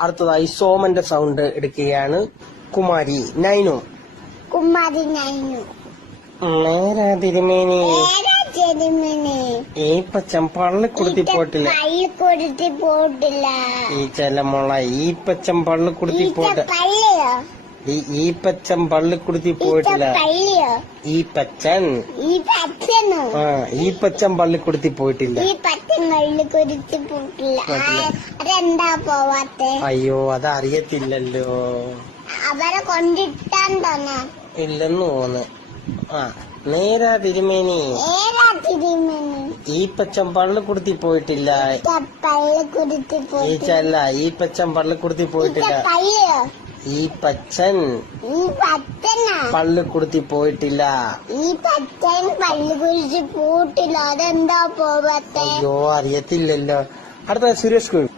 അടുത്തതായി സോമന്റെ സൗണ്ട് എടുക്കുകയാണ്. കുമാരി നൈനു. കുമാരി നൈനു. നേരാ തിരുമേനി. ഈ പച്ചം പള്ളിക്കുടുത്തി പോട്ടില്ല. പള്ളിക്കുടുത്തി പോട്ടില്ല. ഈ ചെല്ലമുള്ള ഈ പച്ചം പള്ളിക്കുടുത്തി പോട്ട്. ഈ പച്ചൻ പള്ളിക്കുടുത്തി പോയിട്ടില്ല. ഈ പച്ചൻ ഈ പച്ചൻ പള്ളിക്കുടുത്തി പോയിട്ടില്ല. അതെന്താ പോവാത്തെ? അയ്യോ അതറിയത്തില്ലല്ലോ. അവരെ കൊണ്ടിട്ടാൻ തന്നെ ഇല്ലെന്ന് തോന്നുന്നു. നേരാ തിരുമേനി. ഈ പച്ചൻ പള്ളിക്കുടുത്തി പോയിട്ടില്ല. ഈ ചെല്ല ഈ പച്ചൻ പള്ളിക്കുടുത്തി പോയിട്ടില്ല. ഈ പച്ചൻ പള്ളിക്കുടുത്തി പോയിട്ടില്ല. ഈ പച്ചൻ പള്ളിക്കുടുത്തി പോയിട്ടില്ല. അതെന്താ പോവാത്തെ? അയ്യോ അറിയത്തില്ലല്ലോ. അടുത്ത സുരേഷ് ഗോപി.